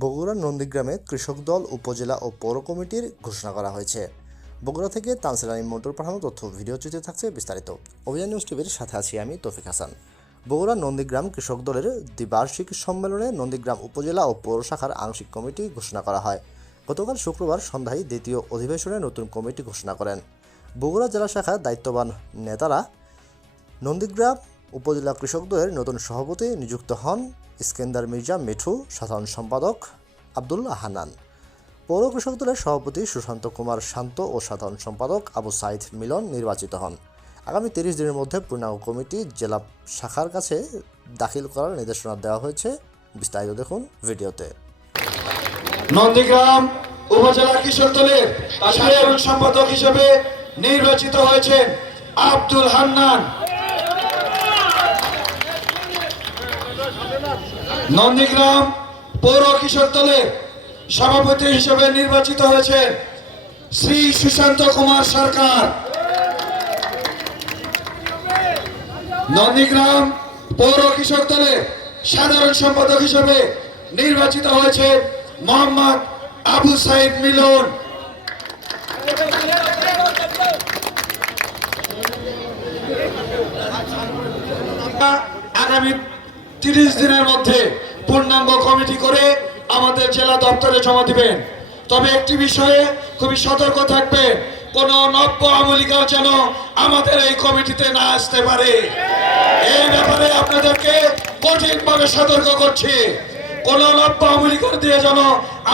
বগুড়ার নন্দীগ্রামে কৃষক দল উপজেলা ও পৌর কমিটির ঘোষণা করা হয়েছে। বগুড়া থেকে তানসির আলী মোটর পাঠানো তথ্য ভিডিওচিত্রে থাকছে বিস্তারিত। অভিযান নিউজ টিভির সাথে আছি আমি তৌফিক হাসান। বগুড়া নন্দীগ্রাম কৃষক দলের দ্বিবার্ষিক সম্মেলনে নন্দীগ্রাম উপজেলা ও পৌর শাখার আংশিক কমিটি ঘোষণা করা হয়। গতকাল শুক্রবার সন্ধ্যায় দ্বিতীয় অধিবেশনে নতুন কমিটি ঘোষণা করেন বগুড়া জেলা শাখার দায়িত্ববান নেতারা। নন্দীগ্রাম উপজেলা কৃষক দলের নতুন সভাপতি নিযুক্ত হন ইস্কেন্দার মির্জা মিঠু, সাধারণ সম্পাদক আব্দুল্লাহ হান্নান। পৌর কৃষক দলের সভাপতি সুশান্ত কুমার শান্ত ও সাধারণ সম্পাদক আবু সাইদ মিলন নির্বাচিত হন। আগামী 30 দিনের মধ্যে পূর্ণাঙ্গ কমিটি জেলা শাখার কাছে দাখিল করার নির্দেশনা দেওয়া হয়েছে। বিস্তারিত দেখুন ভিডিওতে। নন্দীগ্রাম উপজেলা কৃষক দলের সাধারণ সম্পাদক হিসেবে নির্বাচিত হয়েছেন আব্দুল হান্নান। নন্দীগ্রাম পৌর কৃষক দলের সভাপতি হিসেবে নির্বাচিত হয়েছেন শ্রী সুশান্ত কুমার সরকার। নন্দীগ্রাম পৌর কৃষক দলের সাধারণ সম্পাদক হিসেবে নির্বাচিত হয়েছে মোহাম্মদ আবু সাইদ মিলন। আগামী 30 দিনের মধ্যে পূর্ণাঙ্গ কমিটি করে আমাদের জেলা দপ্তরে জমা দিবেন। তবে একটি বিষয়ে খুবই সতর্ক থাকবেন, কোন নব্য আমলিকা যেন আমাদের এই কমিটিতে না আসতে পারে। এই ব্যাপারে আপনাদেরকে কঠিনভাবে সতর্ক করছি। কোন নব্য আমলিকা দিয়ে যেন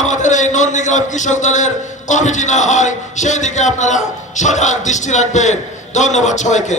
আমাদের এই নন্দীগ্রাম কৃষক দলের কমিটি না হয়, সেই দিকে আপনারা সজাগ দৃষ্টি রাখবেন। ধন্যবাদ সবাইকে।